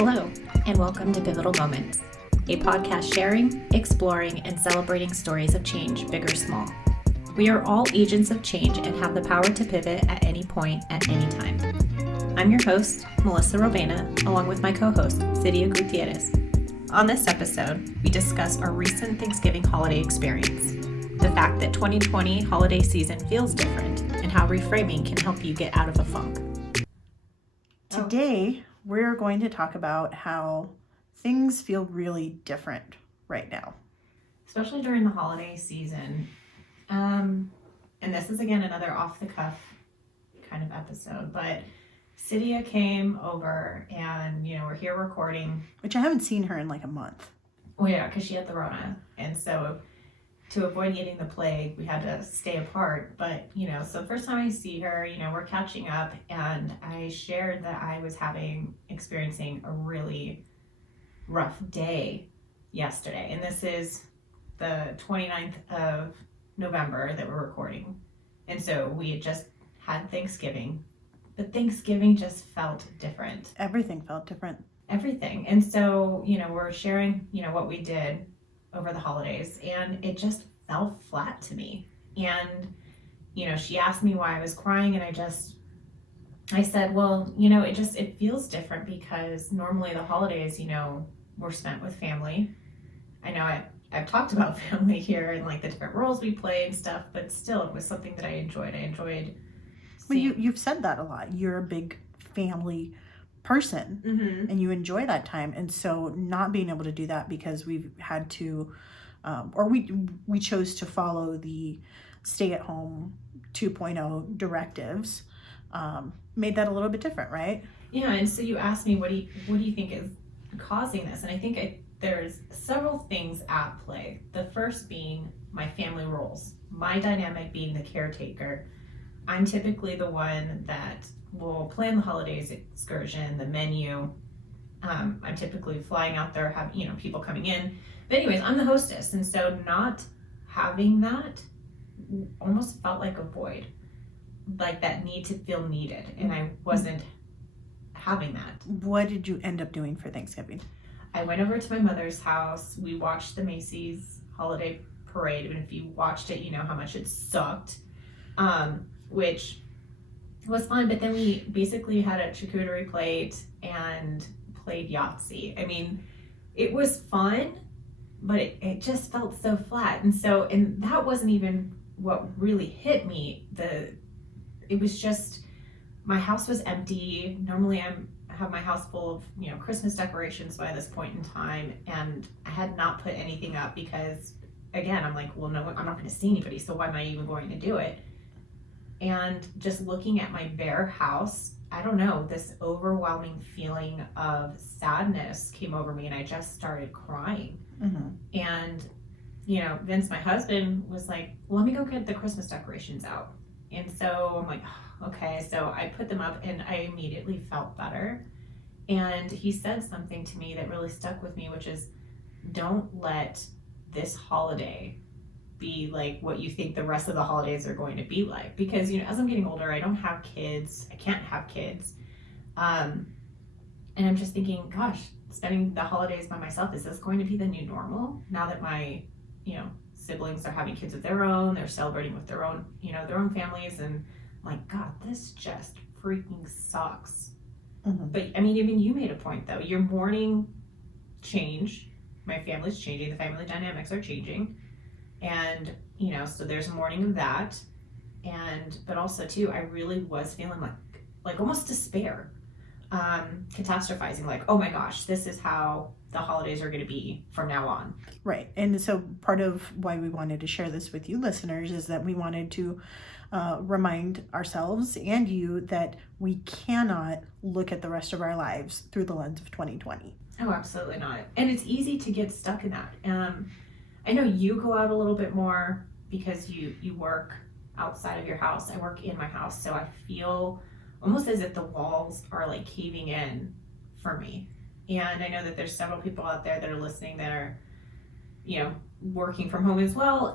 Hello, and welcome to Pivotal Moments, a podcast sharing, exploring, and celebrating stories of change, big or small. We are all agents of change and have the power to pivot at any point, at any time. I'm your host, Melissa Robena, along with my co-host, Siria Gutierrez. On this episode, we discuss our recent Thanksgiving holiday experience, the fact that 2020 holiday season feels different, and how reframing can help you get out of a funk. Today, we're going to talk about how things feel really different right now. Especially during the holiday season. And this is, again, another off-the-cuff kind of episode, but Siria came over and, we're here recording. Which I haven't seen her in like a month. Well, yeah, because she had the Rona. And so to avoid getting the plague, we had to stay apart. But, so first time I see her, we're catching up, and I shared that I was experiencing a really rough day yesterday. And this is the 29th of November that we're recording. And so we had just had Thanksgiving, but Thanksgiving just felt different. Everything felt different. Everything. And so, we're sharing, what we did over the holidays, and it just fell flat to me. And she asked me why I was crying, and I said, well, it feels different because normally the holidays, were spent with family. I know I've talked about family here and like the different roles we play and stuff, but still it was something that I enjoyed. Well, you've said that a lot. You're a big family person, mm-hmm. and you enjoy that time, and so not being able to do that because we've had to we chose to follow the stay-at-home 2.0 directives, made that a little bit different, right? Yeah. And so you asked me, what do you think is causing this? And I think there's several things at play. The first being my family roles, my dynamic being the caretaker. I'm typically the one that will plan the holidays excursion, the menu. I'm typically flying out there, have people coming in. But anyways, I'm the hostess, and so not having that almost felt like a void, like that need to feel needed, and I wasn't having that. What did you end up doing for Thanksgiving? I went over to my mother's house. We watched the Macy's holiday parade, and if you watched it, you know how much it sucked, which was fun. But then we basically had a charcuterie plate and played Yahtzee. I mean, it was fun, but it just felt so flat. And that wasn't even what really hit me. It was just, my house was empty. Normally I have my house full of, Christmas decorations by this point in time. And I had not put anything up because, again, I'm like, well, no, I'm not going to see anybody. So why am I even going to do it? And just looking at my bare house, I don't know, this overwhelming feeling of sadness came over me, and I just started crying. Mm-hmm. And, Vince, my husband, was like, well, let me go get the Christmas decorations out. And so I'm like, oh, okay. So I put them up, and I immediately felt better. And he said something to me that really stuck with me, which is, don't let this holiday be like what you think the rest of the holidays are going to be like. Because, as I'm getting older, I don't have kids. I can't have kids. And I'm just thinking, gosh, spending the holidays by myself, is this going to be the new normal? Now that my, siblings are having kids of their own, they're celebrating with their own, their own families. And I'm like, God, this just freaking sucks. Mm-hmm. But I mean, even you made a point though. Your mourning change. My family's changing. The family dynamics are changing. And, so there's a mourning of that. But also too, I really was feeling like almost despair, catastrophizing, like, oh my gosh, this is how the holidays are going to be from now on. Right. And so part of why we wanted to share this with you listeners is that we wanted to remind ourselves and you that we cannot look at the rest of our lives through the lens of 2020. Oh, absolutely not. And it's easy to get stuck in that. I know you go out a little bit more because you work outside of your house. I work in my house, so I feel almost as if the walls are like caving in for me. And I know that there's several people out there that are listening that are, working from home as well.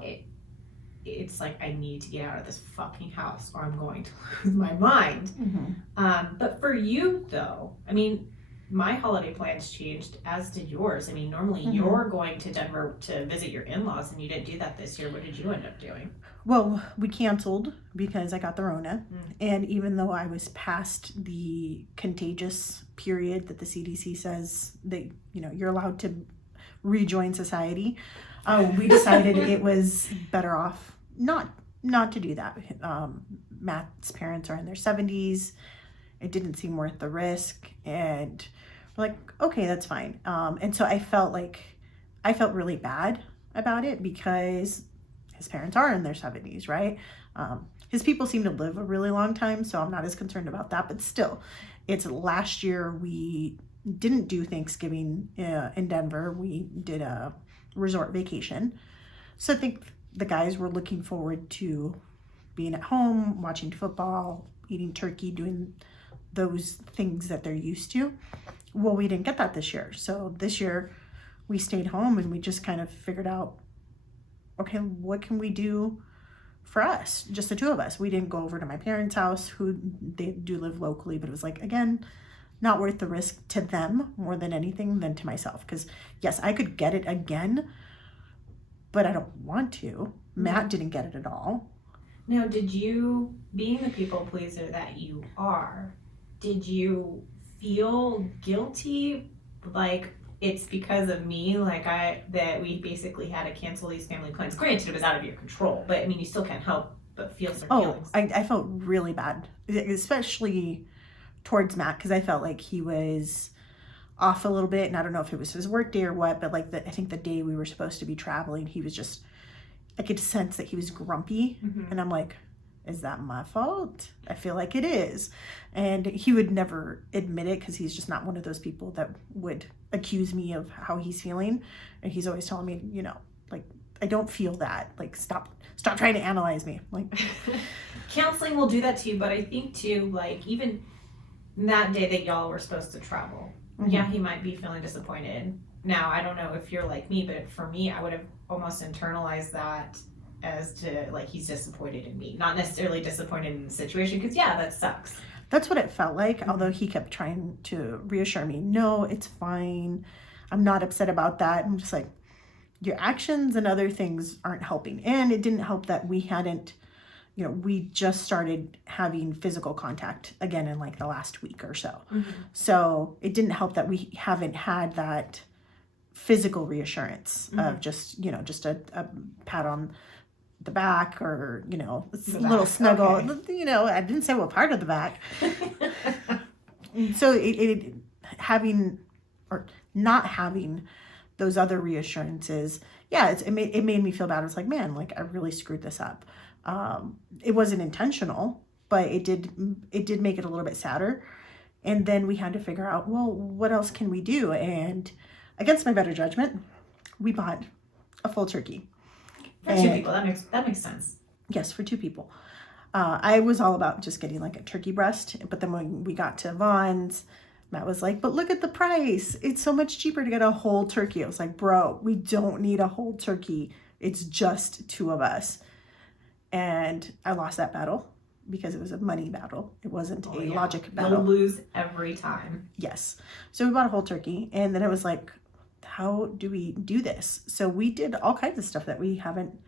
It's like, I need to get out of this fucking house or I'm going to lose my mind. Mm-hmm. But for you though, I mean, my holiday plans changed, as did yours. I mean, normally you're going to Denver to visit your in-laws, and you didn't do that this year. What did you end up doing? Well, we canceled because I got the Rona. And even though I was past the contagious period that the CDC says that, you're allowed to rejoin society, we decided it was better off not to do that. Matt's parents are in their 70s. It didn't seem worth the risk. And we're like, okay, that's fine. And so I felt really bad about it because his parents are in their 70s, right? His people seem to live a really long time, so I'm not as concerned about that. But still, it's last year we didn't do Thanksgiving in Denver. We did a resort vacation. So I think the guys were looking forward to being at home, watching football, eating turkey, doing those things that they're used to. Well, we didn't get that this year. So this year we stayed home and we just kind of figured out, okay, what can we do for us? Just the two of us. We didn't go over to my parents' house, who they do live locally, but it was like, again, not worth the risk to them more than anything than to myself. Because yes, I could get it again, but I don't want to. Matt didn't get it at all. Now, did you, being the people pleaser that you are, did you feel guilty? Like, it's because of me, that we basically had to cancel these family plans. Granted, it was out of your control, but I mean, you still can't help but feel certain feelings. I felt really bad, especially towards Matt, because I felt like he was off a little bit, and I don't know if it was his work day or what, but I think the day we were supposed to be traveling, he was just, I could sense that he was grumpy, and I'm like, is that my fault? I feel like it is. And he would never admit it because he's just not one of those people that would accuse me of how he's feeling. And he's always telling me, I don't feel that. Stop trying to analyze me. Counseling will do that to you, but I think too, even that day that y'all were supposed to travel, yeah, he might be feeling disappointed. Now, I don't know if you're like me, but for me, I would have almost internalized that as to he's disappointed in me, not necessarily disappointed in the situation, because yeah, that sucks. That's what it felt like, although he kept trying to reassure me, no, it's fine, I'm not upset about that. I'm just like, your actions and other things aren't helping. And it didn't help that we hadn't, we just started having physical contact again in the last week or so. So it didn't help that we haven't had that physical reassurance of just a pat on the back, or a little snuggle. Okay. I didn't say what part of the back. So it having or not having those other reassurances, yeah, it made me feel bad. I was like, man, I really screwed this up. It wasn't intentional, but it did make it a little bit sadder. And then we had to figure out, well, what else can we do? And against my better judgment, we bought a full turkey. For 2 people, that makes sense. Yes, for 2 people. I was all about just getting a turkey breast, but then when we got to Vaughn's, Matt was like, but look at the price. It's so much cheaper to get a whole turkey. I was like, bro, we don't need a whole turkey. It's just 2 of us. And I lost that battle because it was a money battle. It wasn't a logic battle. You'll lose every time. Yes. So we bought a whole turkey, and then it was like, how do we do this? So we did all kinds of stuff that we haven't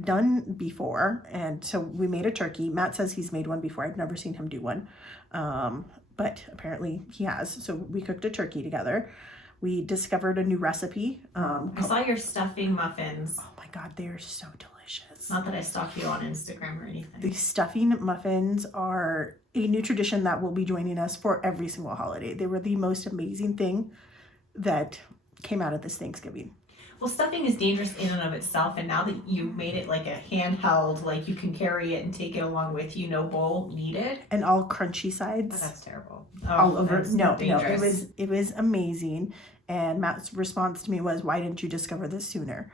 done before. And so we made a turkey. Matt says he's made one before. I've never seen him do one. But apparently he has. So we cooked a turkey together. We discovered a new recipe. I saw your stuffing muffins. Oh my God, they are so delicious. Not that I stalk you on Instagram or anything. The stuffing muffins are a new tradition that will be joining us for every single holiday. They were the most amazing thing that came out of this Thanksgiving. Well, stuffing is dangerous in and of itself, and now that you've made it a handheld, you can carry it and take it along with you, no bowl needed. And all crunchy sides. Oh, that's terrible. All over. No, it was amazing. And Matt's response to me was, "Why didn't you discover this sooner?"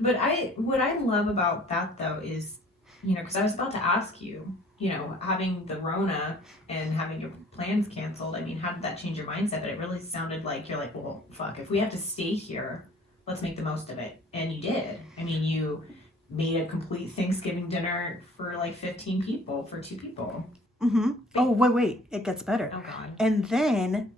But what I love about that though is, because I was about to ask you, having the Rona and having your plans canceled. I mean, how did that change your mindset? But it really sounded like you're like, well, fuck, if we have to stay here, let's make the most of it. And you did. I mean, you made a complete Thanksgiving dinner for 15 people, for 2 people. Oh, wait, it gets better. Oh God. And then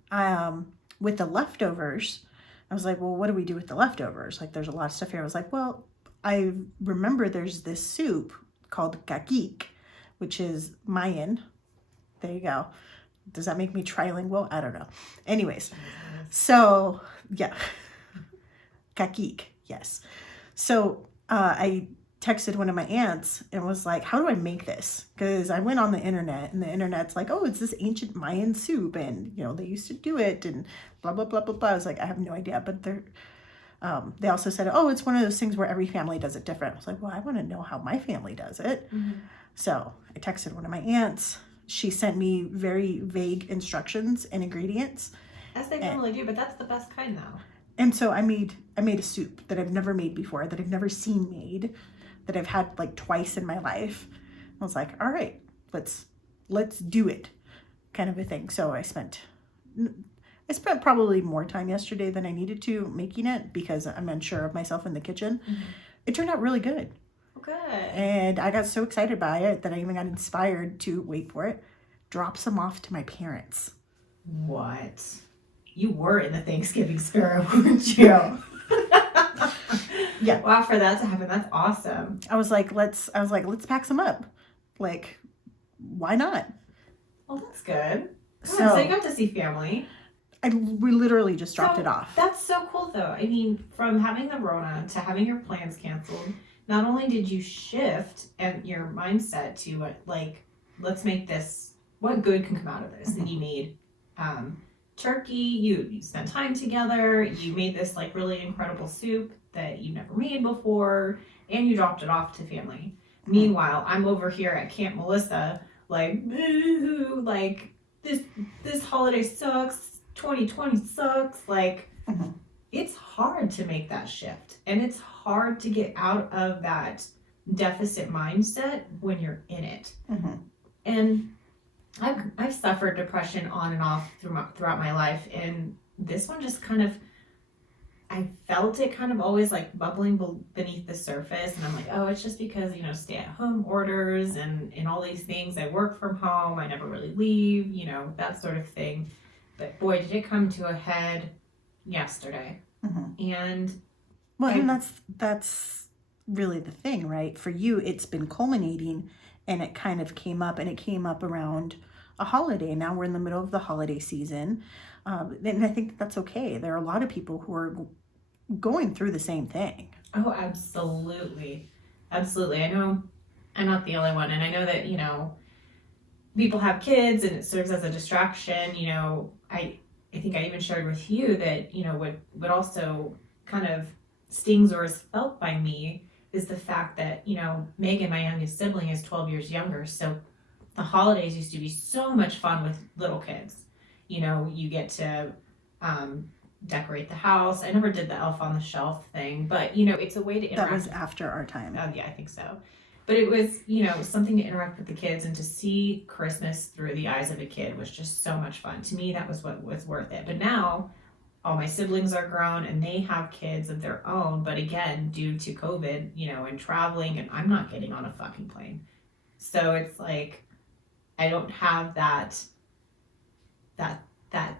with the leftovers, I was like, well, what do we do with the leftovers? Like, there's a lot of stuff here. I was like, well, I remember there's this soup called kakik, which is Mayan. There you go. Does that make me trilingual? I don't know. Anyways, so yeah, kakik, yes. So I texted one of my aunts and was like, how do I make this? Because I went on the internet and the internet's like, oh, it's this ancient Mayan soup and, you know, they used to do it and blah, blah, blah, blah, blah. I was like, I have no idea. But they also said, oh, it's one of those things where every family does it different. I was like, well, I want to know how my family does it. So I texted one of my aunts. She sent me very vague instructions and ingredients. As they normally do, but that's the best kind though. And so I made a soup that I've never made before, that I've never seen made, that I've had like twice in my life. I was like, all right, let's do it, kind of a thing. So I spent probably more time yesterday than I needed to making it because I'm unsure of myself in the kitchen. It turned out really good. Good. And I got so excited by it that I even got inspired to, wait for it, drop some off to my parents. What? You were in the Thanksgiving spirit, weren't you? Yeah. Wow, for that to happen, that's awesome. I was like, let's pack some up. Like, why not? Well, that's good. So you got to see family. We literally just dropped it off. That's so cool, though. I mean, from having the Rona to having your plans canceled, not only did you shift and your mindset to like, let's make this, what good can come out of this? And you made turkey, you spent time together, you made this like really incredible soup that you never made before, and you dropped it off to family. Meanwhile, I'm over here at Camp Melissa, like, boo, like this holiday sucks, 2020 sucks. Like, it's hard to make that shift, and it's hard to get out of that deficit mindset when you're in it. And I've suffered depression on and off throughout my life, and this one just kind of, I felt it kind of always like bubbling beneath the surface, and I'm like, oh, it's just because, you know, stay at home orders and all these things. I work from home, I never really leave, you know, that sort of thing. But boy, did it come to a head yesterday. And that's really the thing, right? For you, it's been culminating, and it kind of came up around a holiday. Now we're in the middle of the holiday season, and I think that's okay. There are a lot of people who are going through the same thing. Oh, absolutely. I know I'm not the only one, and I know that, you know, people have kids and it serves as a distraction. You know, I think I even shared with you that, you know, what also kind of stings or is felt by me is the fact that, you know, Megan, my youngest sibling, is 12 years younger. So the holidays used to be so much fun with little kids. You know, you get to decorate the house. I never did the elf on the shelf thing, but, you know, it's a way to interact. That was after our time. Yeah, I think so. But it was, you know, something to interact with the kids, and to see Christmas through the eyes of a kid was just so much fun. To me, that was what was worth it. But now all my siblings are grown and they have kids of their own. But again, due to COVID, you know, and traveling, and I'm not getting on a fucking plane. So it's like, I don't have that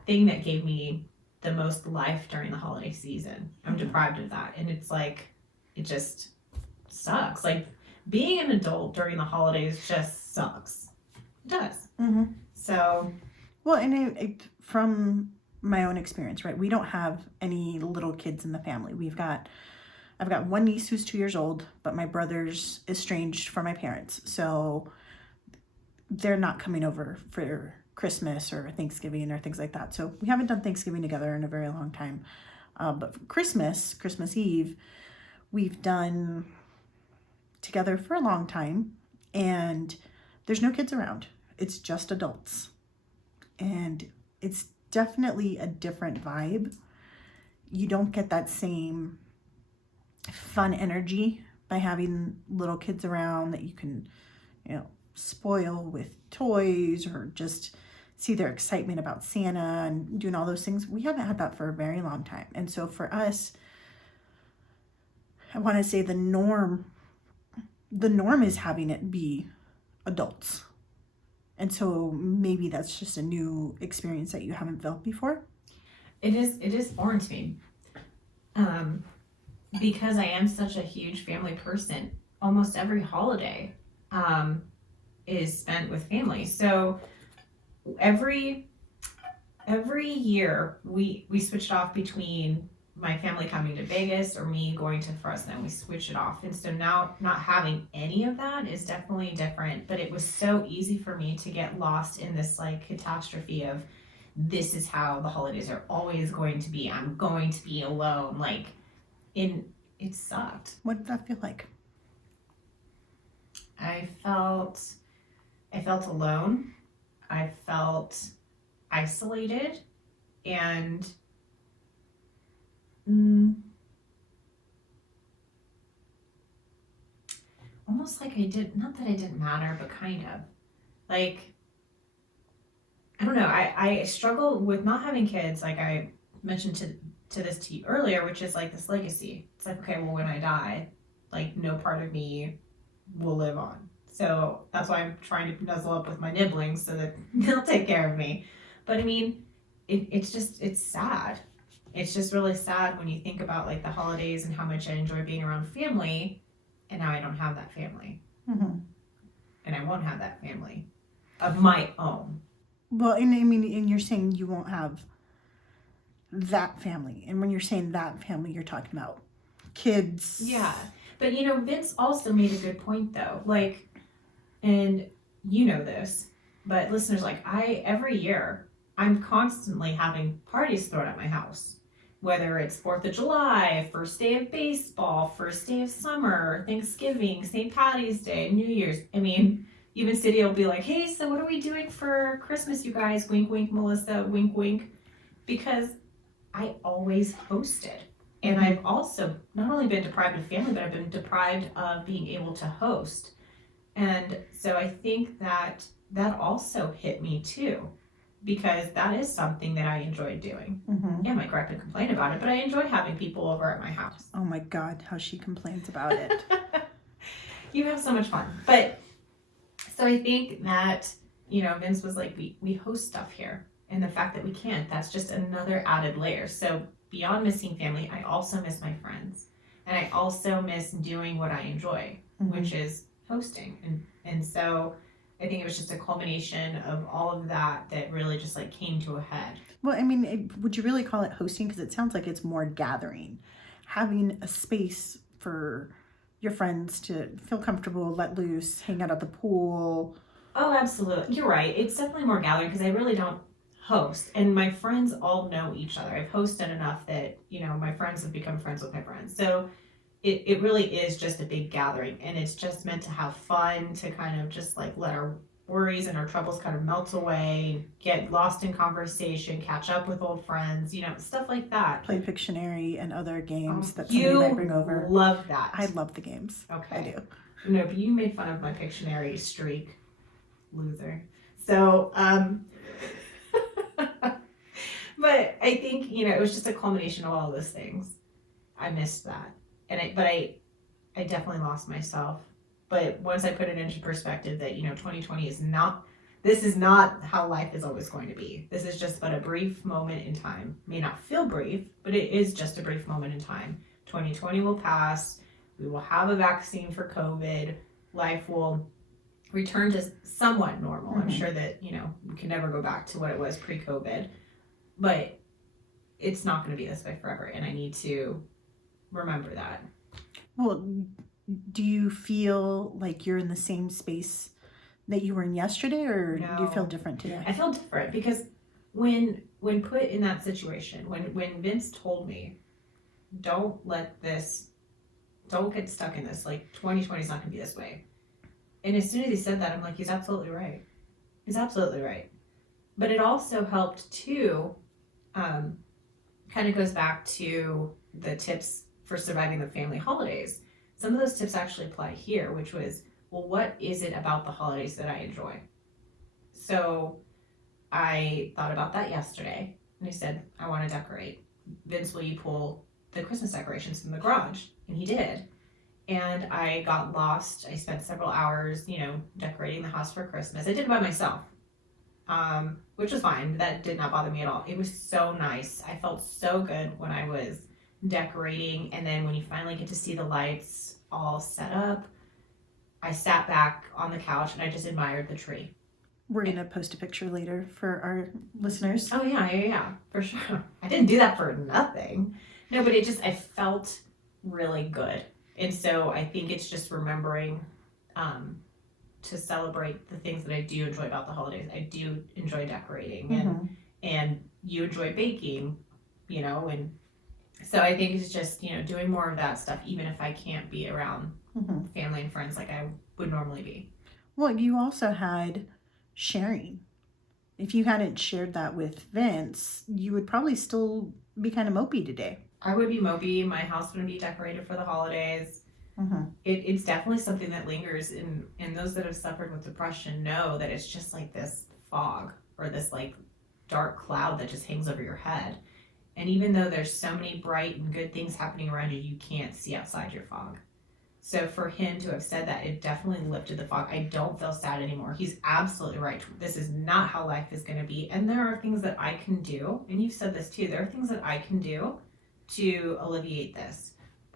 thing that gave me the most life during the holiday season. I'm deprived of that. And it's like, it just sucks. Like, being an adult during the holidays just sucks. It does. So. Well, and from my own experience, right? We don't have any little kids in the family. I've got one niece who's 2 years old, but my brother's estranged from my parents. So they're not coming over for Christmas or Thanksgiving or things like that. So we haven't done Thanksgiving together in a very long time. But for Christmas Eve, we've done together for a long time, and there's no kids around. It's just adults. And it's definitely a different vibe. You don't get that same fun energy by having little kids around that you can, you know, spoil with toys or just see their excitement about Santa and doing all those things. We haven't had that for a very long time. And so for us, I want to say the norm is having it be adults. And so maybe that's just a new experience that you haven't felt before. It is foreign to me. Um, because I am such a huge family person, almost every holiday is spent with family. So every year we switched off between my family coming to Vegas or me going to Fresno. We switch it off. And so now not having any of that is definitely different. But it was so easy for me to get lost in this like catastrophe of this is how the holidays are always going to be. I'm going to be alone. Like it sucked. What did that feel like? I felt alone. I felt isolated and almost like not that I didn't matter, but kind of like, I don't know. I struggle with not having kids, like I mentioned to this to you earlier, which is like this legacy. It's like, okay, well, when I die, like no part of me will live on. So that's why I'm trying to nuzzle up with my nibblings so that they'll take care of me. But I mean, it's sad. It's just really sad when you think about like the holidays and how much I enjoy being around family, and now I don't have that family. Mm-hmm. And I won't have that family of my own. Well, and I mean, and you're saying you won't have that family. And when you're saying that family, you're talking about kids. Yeah. But you know, Vince also made a good point though. Like, and you know this, but listeners, like every year, I'm constantly having parties thrown at my house. Whether it's 4th of July, first day of baseball, first day of summer, Thanksgiving, St. Patty's Day, New Year's. I mean, even Siria will be like, hey, so what are we doing for Christmas, you guys? Wink, wink, Melissa, wink, wink. Because I always hosted. And I've also not only been deprived of family, but I've been deprived of being able to host. And so I think that also hit me too, because that is something that I enjoy doing. Mm-hmm. Yeah, I might gripe and complain about it, but I enjoy having people over at my house. Oh my God, how she complains about it. You have so much fun. But so I think that, you know, Vince was like, we host stuff here. And the fact that we can't, that's just another added layer. So beyond missing family, I also miss my friends. And I also miss doing what I enjoy, which is hosting. And so I think it was just a culmination of all of that really just like came to a head. Well, I mean, would you really call it hosting? Because it sounds like it's more gathering. Having a space for your friends to feel comfortable, let loose, hang out at the pool. Oh, absolutely. You're right. It's definitely more gathering because I really don't host. And my friends all know each other. I've hosted enough that, you know, my friends have become friends with my friends. So it really is just a big gathering, and it's just meant to have fun, to kind of just like let our worries and our troubles kind of melt away, get lost in conversation, catch up with old friends, you know, stuff like that. Play Pictionary and other games that somebody might bring over. Love that. I love the games. Okay. I do. No, but you made fun of my Pictionary streak. Loser. So, but I think, you know, it was just a culmination of all those things. I missed that. And I definitely lost myself. But once I put it into perspective that, you know, 2020 is not how life is always going to be. This is just but a brief moment in time. May not feel brief, but it is just a brief moment in time. 2020 will pass. We will have a vaccine for COVID. Life will return to somewhat normal. Mm-hmm. I'm sure that, you know, we can never go back to what it was pre-COVID. But it's not going to be this way forever. And I need to remember that. Well, do you feel like you're in the same space that you were in yesterday, or No. do you feel different today? I feel different because when put in that situation, when Vince told me, don't get stuck in this, like 2020 is not going to be this way. And as soon as he said that, I'm like, he's absolutely right. He's absolutely right. But it also helped too, kind of goes back to the tips for surviving the family holidays. Some of those tips actually apply here, which was, well, what is it about the holidays that I enjoy? So I thought about that yesterday, and I said, I want to decorate. Vince, will you pull the Christmas decorations from the garage? And he did. and I got lost. I spent several hours, decorating the house for Christmas. I did it by myself, which was fine. That did not bother me at all. It was so nice. I felt so good when I was decorating, and then when you finally get to see the lights all set up, I sat back on the couch and I just admired the tree. We're going to post a picture later for our listeners. Oh, yeah, for sure. I didn't do that for nothing. No, but I felt really good. And so I think it's just remembering to celebrate the things that I do enjoy about the holidays. I do enjoy decorating, and you enjoy baking, and so I think it's just, doing more of that stuff, even if I can't be around family and friends like I would normally be. Well, you also had sharing. If you hadn't shared that with Vince, you would probably still be kind of mopey today. I would be mopey. My house wouldn't be decorated for the holidays. It's definitely something that lingers, and those that have suffered with depression know that it's just like this fog or this like dark cloud that just hangs over your head. And even though there's so many bright and good things happening around you, you can't see outside your fog. So for him to have said that, it definitely lifted the fog. I don't feel sad anymore. He's absolutely right. This is not how life is going to be. And there are things that I can do, and you've said this too, there are things that I can do to alleviate this.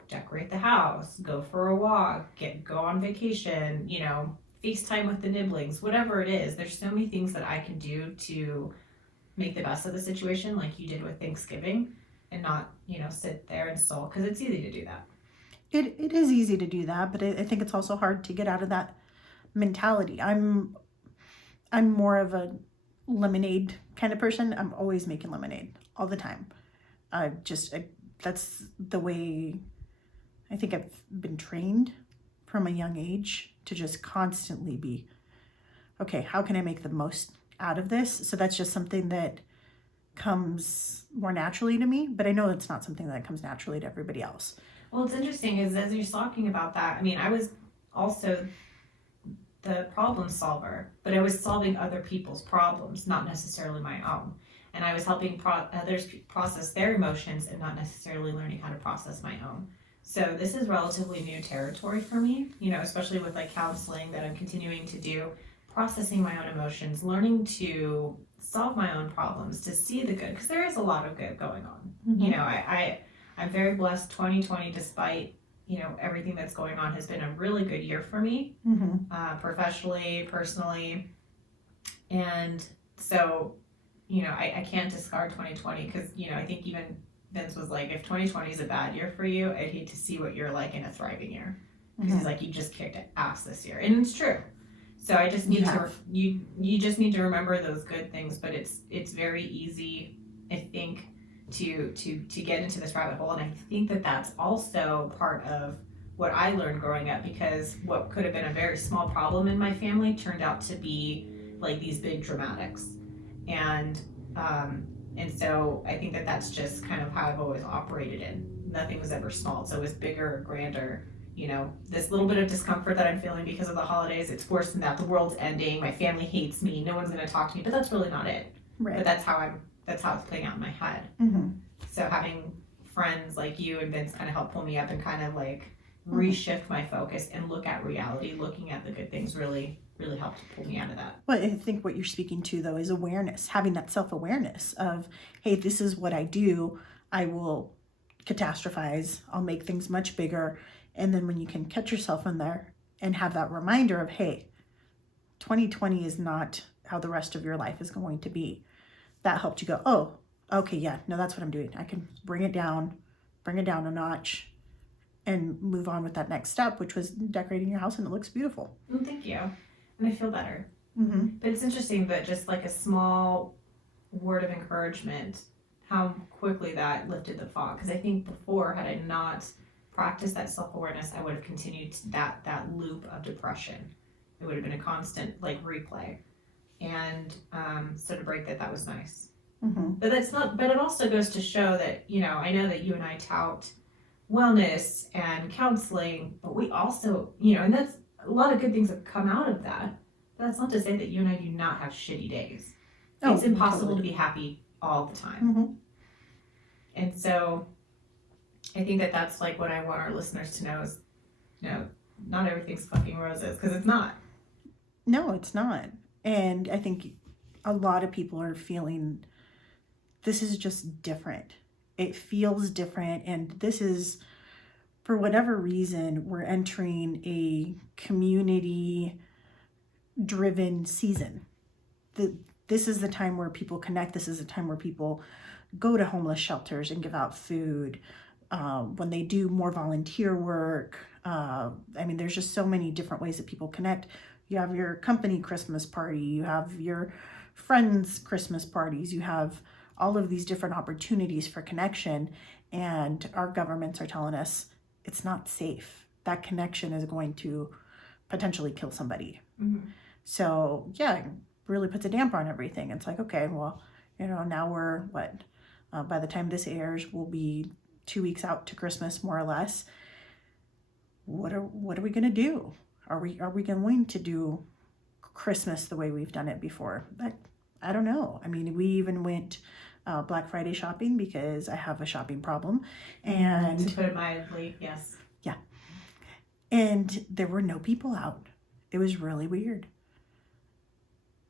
Decorate the house, go for a walk, go on vacation, FaceTime with the nibblings, whatever it is. There's so many things that I can do to make the best of the situation, like you did with Thanksgiving, and not, sit there and sulk, because it's easy to do that. It is easy to do that, but I think it's also hard to get out of that mentality. I'm more of a lemonade kind of person. I'm always making lemonade all the time. That's the way I think I've been trained from a young age, to just constantly be, okay, how can I make the most out of this? So that's just something that comes more naturally to me, but I know it's not something that comes naturally to everybody else. Well, it's interesting is as you're talking about that, I was also the problem solver, but I was solving other people's problems, not necessarily my own. And I was helping others process their emotions and not necessarily learning how to process my own. So this is relatively new territory for me, especially with like counseling that I'm continuing to do, processing my own emotions, learning to solve my own problems, to see the good, because there is a lot of good going on. I'm very blessed. 2020, despite everything that's going on, has been a really good year for me, professionally, personally, and so I can't discard 2020, because I think even Vince was like, if 2020 is a bad year for you, I'd hate to see what you're like in a thriving year, because he's like, you just kicked ass this year, and it's true. So I just need to you just need to remember those good things, but it's very easy, I think, to get into this rabbit hole. And I think that that's also part of what I learned growing up, because what could have been a very small problem in my family turned out to be like these big dramatics. And so I think that that's just kind of how I've always operated in. Nothing was ever small. It's always bigger or grander. This little bit of discomfort that I'm feeling because of the holidays, it's worse than that. The world's ending. My family hates me. No one's going to talk to me. But that's really not it. Right. But that's how it's playing out in my head. So having friends like you and Vince kind of help pull me up and kind of like reshift my focus and look at reality, looking at the good things really, really helped pull me out of that. Well, I think what you're speaking to, though, is awareness, having that self-awareness of, hey, this is what I do. I will catastrophize. I'll make things much bigger. And then when you can catch yourself in there and have that reminder of, hey, 2020 is not how the rest of your life is going to be. That helped you go, oh, okay, yeah, no, that's what I'm doing. I can bring it down a notch, and move on with that next step, which was decorating your house, and it looks beautiful. Well, thank you. And I feel better. But it's interesting that just like a small word of encouragement, how quickly that lifted the fog. Because I think before, had I not practiced that self-awareness, I would have continued that loop of depression. It would have been a constant like replay. And so to break that was nice. But it also goes to show that, I know that you and I tout wellness and counseling, but we also, and that's a lot of good things have come out of that. But that's not to say that you and I do not have shitty days. It's impossible to be happy all the time. And so I think that that's like what I want our listeners to know is you know, not everything's fucking roses, because it's not. No, it's not. And I think a lot of people are feeling this is just different. It feels different. And this is, for whatever reason, we're entering a community driven season. This is the time where people connect. This is the time where people go to homeless shelters and give out food. When they do more volunteer work. I mean, there's just so many different ways that people connect. You have your company Christmas party, you have your friends' Christmas parties, you have all of these different opportunities for connection. And our governments are telling us it's not safe. That connection is going to potentially kill somebody. Mm-hmm. So, yeah, it really puts a damper on everything. It's like, okay, well, now we're what? By the time this airs, we'll be 2 weeks out to Christmas, more or less. What are we gonna do? Are we going to do Christmas the way we've done it before? I don't know. I mean, we even went Black Friday shopping because I have a shopping problem, and to put it mildly, yes. Yeah, and there were no people out. It was really weird.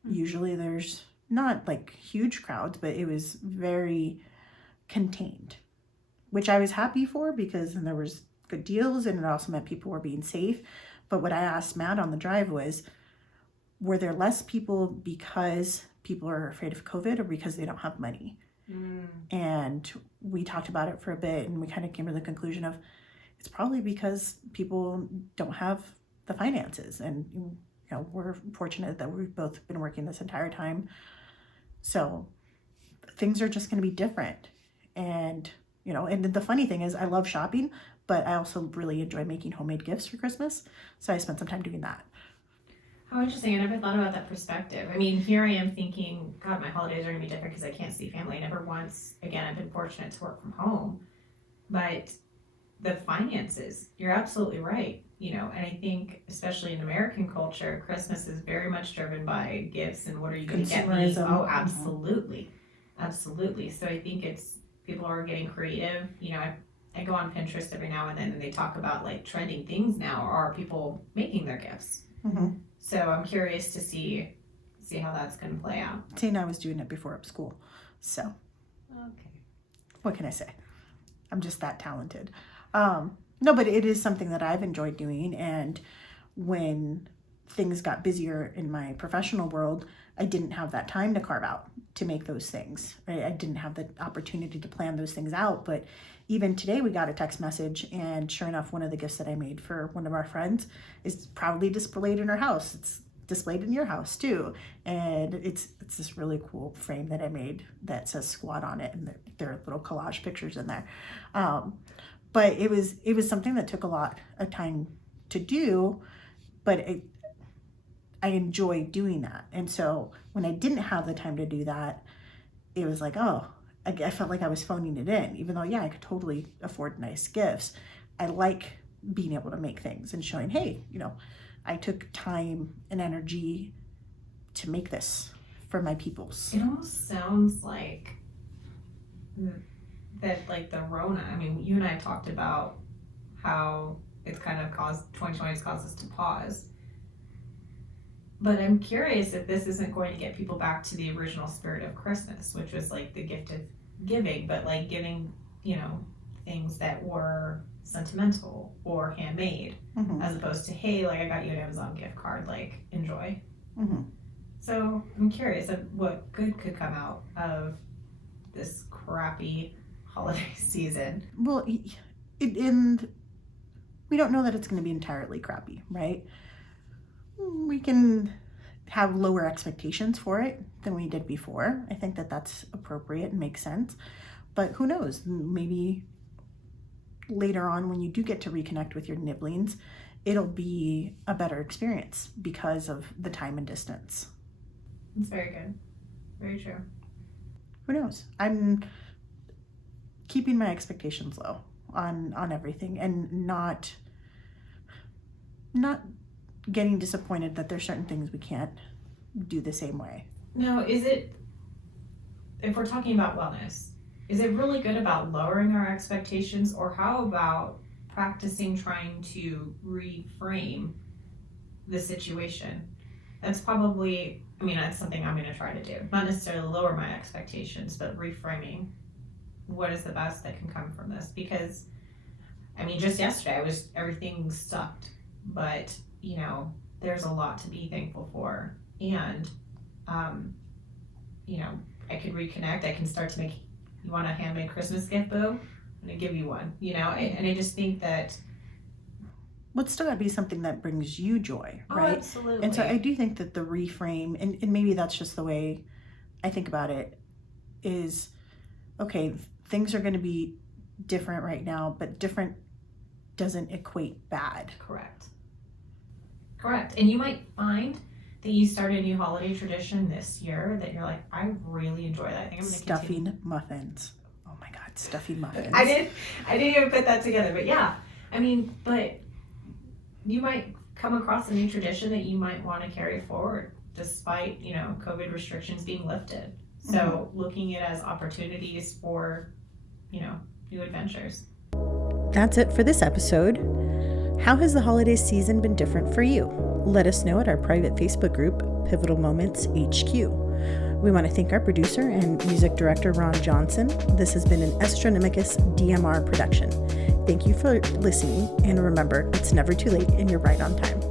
Mm-hmm. Usually there's not like huge crowds, but it was very contained, which I was happy for because then there was good deals and it also meant people were being safe. But what I asked Matt on the drive was, were there less people because people are afraid of COVID or because they don't have money? And we talked about it for a bit and we kind of came to the conclusion of it's probably because people don't have the finances. And we're fortunate that we've both been working this entire time. So things are just going to be different. And and the funny thing is I love shopping, but I also really enjoy making homemade gifts for Christmas. So I spent some time doing that. How interesting. I never thought about that perspective. I mean, here I am thinking, God, my holidays are going to be different because I can't see family. Never once, again, I've been fortunate to work from home. But the finances, you're absolutely right. And I think, especially in American culture, Christmas is very much driven by gifts and what are you going to get me? Oh, absolutely. Absolutely. So I think people are getting creative. I go on Pinterest every now and then and they talk about like trending things now. Are people making their gifts? Mm-hmm. So I'm curious to see how that's going to play out. I was doing it before up school. So, okay. What can I say? I'm just that talented. No, but it is something that I've enjoyed doing. And when things got busier in my professional world, I didn't have that time to carve out to make those things. Right? I didn't have the opportunity to plan those things out. But even today we got a text message, and sure enough, one of the gifts that I made for one of our friends is proudly displayed in her house. It's displayed in your house too. And it's this really cool frame that I made that says squat on it, and there are little collage pictures in there. But it was something that took a lot of time to do, but I enjoy doing that. And so when I didn't have the time to do that, it was like, I felt like I was phoning it in, even though, yeah, I could totally afford nice gifts. I like being able to make things and showing, hey, I took time and energy to make this for my peoples. It almost sounds like that, like the Rona. I mean, you and I talked about how it's kind of 2020 has caused us to pause. But I'm curious if this isn't going to get people back to the original spirit of Christmas, which was like the gift of giving, but like giving, things that were sentimental or handmade, Mm-hmm. as opposed to, hey, like I got you an Amazon gift card, like enjoy. Mm-hmm. So I'm curious of what good could come out of this crappy holiday season. Well, and we don't know that it's going to be entirely crappy, right? We can have lower expectations for it than we did before. I think that that's appropriate and makes sense. But who knows? Maybe later on when you do get to reconnect with your nibblings, it'll be a better experience because of the time and distance. It's very good. Very true. Who knows? I'm keeping my expectations low on everything and not getting disappointed that there's certain things we can't do the same way. Now, if we're talking about wellness, is it really good about lowering our expectations, or how about practicing trying to reframe the situation. That's probably, I mean, that's something I'm going to try to do. Not necessarily lower my expectations, but reframing what is the best that can come from this. Because, I mean, just yesterday, everything sucked. But, you know, there's a lot to be thankful for. And, you know, I could reconnect. I can start to make, you want a handmade Christmas gift, boo? I'm going to give you one, you know? And I just think that, well, it's still got to be something that brings you joy, right? Oh, absolutely. And so I do think that the reframe, and maybe that's just the way I think about it, is, okay, things are going to be different right now, but different doesn't equate bad. Correct. And you might find that you start a new holiday tradition this year that you're like, I really enjoy that. I think I'm going to Stuffing muffins. Oh my God, stuffing muffins. I didn't even put that together, but yeah. I mean, but you might come across a new tradition that you might want to carry forward despite, you know, COVID restrictions being lifted. So looking at it as opportunities for, you know, new adventures. That's it for this episode. How has the holiday season been different for you? Let us know at our private Facebook group, Pivotal Moments HQ. We want to thank our producer and music director, Ron Johnson. This has been an Astronomicus DMR production. Thank you for listening, and remember, it's never too late and you're right on time.